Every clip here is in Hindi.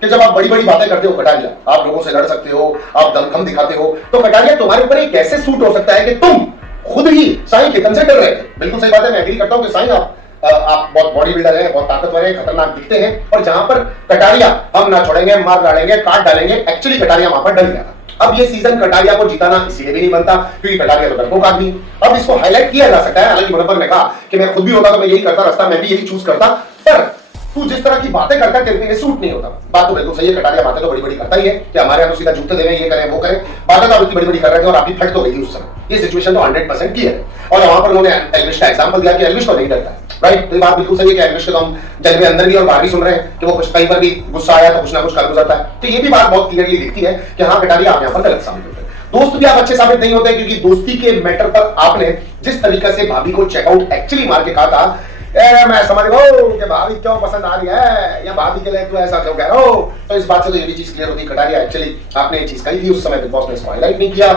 कि जब आप बड़ी बड़ी बातें करते हो कटारिया, आप लोगों से लड़ सकते हो, आप दमखम दिखाते हो, तो कटारिया तुम्हारे ऊपर ये कैसे सूट हो सकता है कि तुम खुद ही साईं के कंसिडर रहे थे। बिल्कुल सही बात है, मैं एग्री करता हूं कि साईं आप बहुत बॉडी बिल्डर हैं, बहुत ताकतवर हैं, खतरनाक दिखते हैं, और जहां पर कटारिया हम ना छोड़ेंगे, मार डालेंगे, काट डालेंगे, एक्चुअली कटारिया वहां पर डर गया था। अब ये सीजन कटारिया को जिताना इसलिए भी नहीं बनता क्योंकि कटारिया तो डरपोक आदमी। अब इसको हाईलाइट किया जा सकता है, हालांकि मुनव्वर ने कहा कि मैं खुद भी होता तो मैं यही करता, रास्ता मैं भी यही चूज करता, पर तू जिस तरह की बातें करता है तेरे पे ये सूट नहीं होता। बात तो बिल्कुल सही है, कटारिया बातें तो बड़ी बड़ी करता ही है कि हमारे यहाँ तो सीधा जूते देवे, ये करें वो करें, बातें तो आप इतनी बड़ी बड़ी कर रहे थे और आपकी फट तो गई थी उस समय। ये सिचुएशन तो 100% क्लियर है, और वहां पर उन्होंने एल्विश का एग्जांपल दिया कि एल्विश तो नहीं डरता है, राइट। तो ये बात बिल्कुल सही है कि एल्विश के तो हम जलवे अंदर भी और बाहर भी सुन रहे हैं कि वो कुछ कहीं पर भी गुस्सा आया तो कुछ ना कुछ कर गुजरता है। तो ये भी बात बहुत क्लियरली दिखती है कि हाँ कटारिया आप यहाँ पर गलत साबित होते हैं। दोस्त भी आप अच्छे साबित नहीं होते, क्योंकि दोस्ती के मैटर पर आपने जिस तरीके से भाभी को चेकआउट एक्चुअली मार के कहा था, मैं समझ गया कि भाभी क्यों पसंद आ रही है या भाभी के लिए तू ऐसा क्यों कह रहा हो, तो इस बात से तो ये भी चीज क्लियर होती है कटारिया एक्चुअली आपने ये चीज कही थी, उस समय बिग बॉस ने इसको हाईलाइट नहीं किया।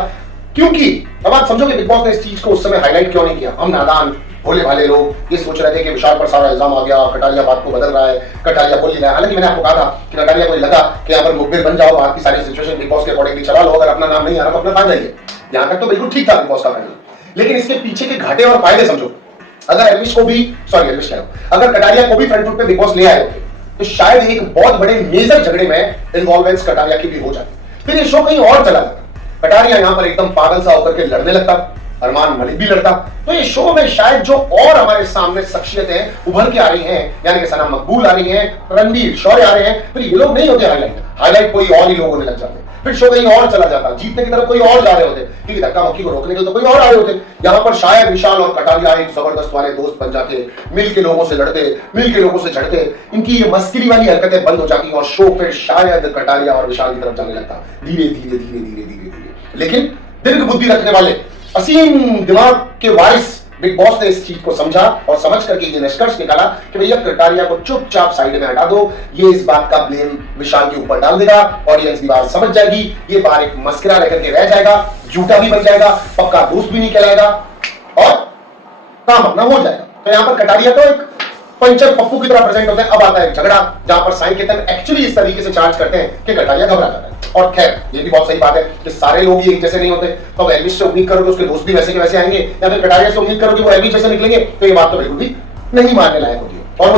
क्योंकि अब आप समझो कि बिग बॉस ने इस चीज को उस समय हाईलाइट क्यों नहीं किया। हम नादान भोले भाले लोग ये सोच रहे थे कि विशाल पर सारा इल्जाम आ गया, कटारिया बात को बदल रहा है, कटारिया बोल नहीं रहा है। हालांकि मैंने आपको कहा था कि कटारिया को लगा कि यहाँ पर मुखबिर बन जाओ, बात की सारी सिचुएशन बिग बॉस के अकॉर्डिंगली चला लो, अगर अपना नाम नहीं आ रहा तो अपना फायदा ही है। यहाँ तक तो बिल्कुल ठीक था बिग बॉस का फाइनल, लेकिन इसके पीछे के घाटे और फायदे समझो। अगर एल्विश को भी एल्विश कह रहा हूं, अगर कटारिया को भी फ्रंट फुट पे बिग बॉस ले आए होते तो शायद एक बहुत बड़े मेजर झगड़े में इन्वॉल्वमेंट कटारिया की भी हो जाती, फिर ये शो कहीं और चला जाता। कटारिया यहां पर एकदम पागल सा होकर के लड़ने लगता, अरमान मलिक भी लड़ता, तो ये शो में शायद जो और हमारे सामने शख्सियतें उभर के आ रही हैं, यानी कि सना मकबूल आ रही हैं, रणवीर शौर्य आ रहे हैं, फिर ये लोग नहीं होते हाईलाइट कोई और ही लोग होने लग जाते, फिर शो कहीं और चला जाता, जीतने की तरफ कोई और जा रहे होते, क्योंकि धक्का मुक्की को रोकने के लिए तो कोई और आ रहे होते। यहाँ पर शायद विशाल और कटारिया एक जबरदस्त वाले दोस्त बन जाते, मिल के लोगों से लड़ते, मिल के लोगों से झड़ते, इनकी ये मस्करी वाली हरकतें बंद हो जाती और शो फिर शायद कटारिया और विशाल की तरफ जाने लगता, धीरे धीरे धीरे धीरे धीरे धीरे। लेकिन दीर्घ बुद्धि रखने वाले असीम दिमाग के वारिस बिग बॉस ने इस चीज को समझा और समझ करके ये निष्कर्ष निकाला कि भैया कटारिया को चुपचाप साइड में हटा दो, ये इस बात का ब्लेम विशाल के ऊपर डाल देगा, ऑडियंस की बात समझ जाएगी, ये बार एक मस्करा लेकर के रह जाएगा, झूठा भी बन जाएगा, पक्का दोस्त भी नहीं कहलाएगा और काम अपना हो जाएगा। तो यहाँ पर कटारिया तो एक पंचर पप्पू की तरह प्रेजेंट होते हैं। अब आता है झगड़ा, जहां पर साईं केतन एक्चुअली इस तरीके से चार्ज करते हैं कि कटारिया घबरा जाता है। और खैर ये भी बहुत सही बात है कि सारे लोग ही एक जैसे नहीं होते, तो अब एल्विश से उम्मीद करो कि उसके दोस्त भी वैसे के वैसे आएंगे, या फिर कटारिया से उम्मीद करो कि वो एल्विश जैसे निकलेंगे, तो ये बात तो बिल्कुल भी नहीं मानने लायक होती है। और